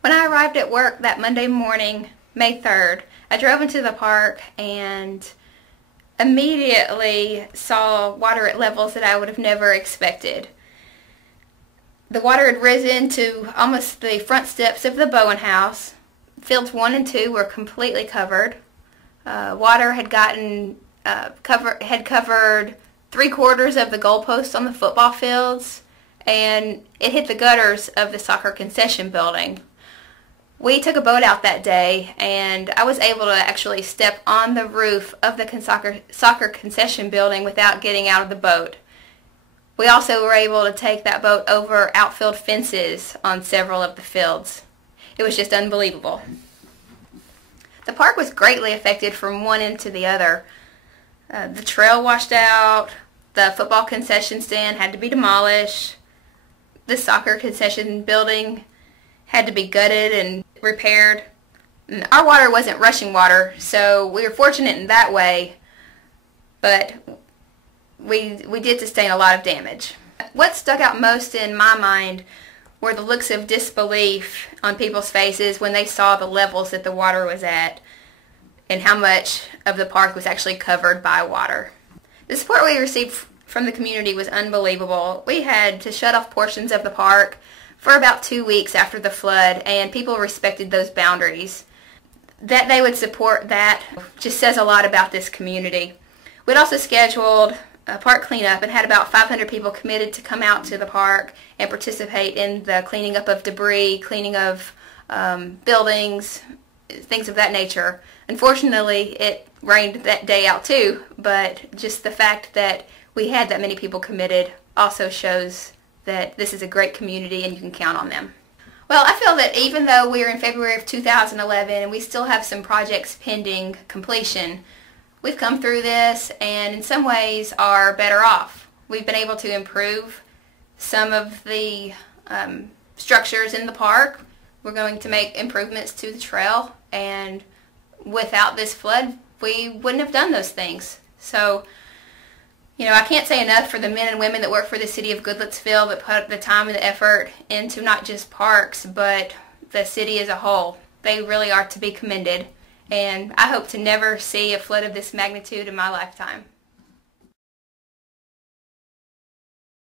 When I arrived at work that Monday morning, May 3rd, I drove into the park and immediately saw water at levels that I would have never expected. The water had risen to almost the front steps of the Bowen house. Fields 1 and 2 were completely covered. Water had covered 3/4 of the goalposts on the football fields, and it hit the gutters of the soccer concession building. We took a boat out that day, and I was able to actually step on the roof of the soccer concession building without getting out of the boat. We also were able to take that boat over outfield fences on several of the fields. It was just unbelievable. The park was greatly affected from one end to the other. The trail washed out, the football concession stand had to be demolished, the soccer concession building had to be gutted and repaired. And our water wasn't rushing water, so we were fortunate in that way, but we did sustain a lot of damage. What stuck out most in my mind were the looks of disbelief on people's faces when they saw the levels that the water was at and how much of the park was actually covered by water. The support we received from the community was unbelievable. We had to shut off portions of the park for about 2 weeks after the flood, and people respected those boundaries. That they would support that just says a lot about this community. We'd also scheduled a park cleanup and had about 500 people committed to come out to the park and participate in the cleaning up of debris, cleaning of buildings, things of that nature. Unfortunately, it rained that day out too, but just the fact that we had that many people committed also shows that this is a great community and you can count on them. Well, I feel that even though we're in February of 2011 and we still have some projects pending completion, we've come through this and in some ways are better off. We've been able to improve some of the structures in the park. We're going to make improvements to the trail, and without this flood we wouldn't have done those things. So, I can't say enough for the men and women that work for the city of Goodlettsville that put the time and the effort into not just parks but the city as a whole. They really are to be commended, and I hope to never see a flood of this magnitude in my lifetime.